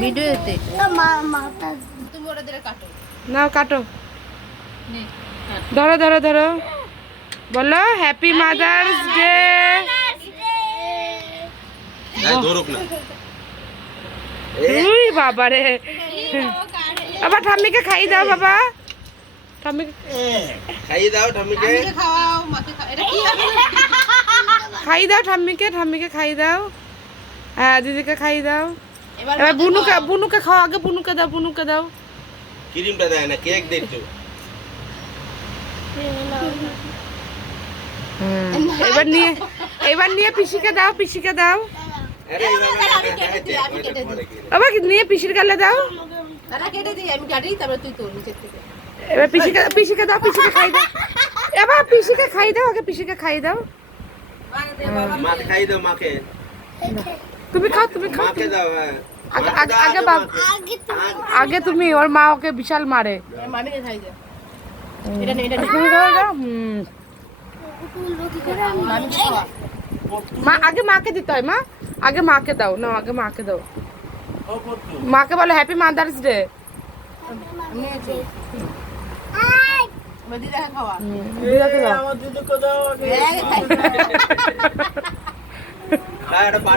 ভিডিওতে তুমি ওটা দিয়ে কাটো। নাও কাটো, নে, কাট। ধরো ধরো ধরো, বলো হ্যাপি মাদার্স ডে। ধরুক না উই বাবা রে, বাবা ঠাম্মিকে খাই দাও, বাবা ঠাম্মিকে খাইয়ে দাও ঠাম্মিকে। আমিকে খাওয়াও, মাকে খাওয়াও। এটা কি হবে? খাই দাও, ঠাম্মিকে খাই দাও। হ্যাঁ দিদিকে খাই দাও। এবার এবার মাকে বুনুকে খাওয়াও। বুনুকে খাও, আগে বুনুকে দাও। ক্রিমটা দেয় না, কেক দিচ্ছ। এবার নিয়ে পিসিকে দাও, আরে এইভাবে আমি কেটে দিই, আমি কেটে দিই। আবার নিয়ে পিসির গালে দাও। দাদা কেটে দিই, আমি কাটি, তারপরে তুই তোর নিচের থেকে। এবার পিসিকে দাও, পিসিকে খাই দাও। এবার পিসিকে খাই দাও, আগে পিসিকে খাই দাও। মাকে খাইয়ে দাও, মাকে তুমি খাও, মাকে দাও। হ্যাঁ আগে আগে তুমি, ওর মা ওকে বিশাল মারে। মামিকে খাই দে। এটা নে, এটা নে। তুমি দাও, মামিকে খাওয়া। মা আগে মাকে দিতে হয়, মা আগে মাকে দাও না, আগে মাকে দাও। মাকে বলো হ্যাপি মাদার্স ডে। আমি নিয়েছি। এবার দিদাকে খাওয়া। দিদাকে দাও। হ্যাঁ, খাই। একটা পাট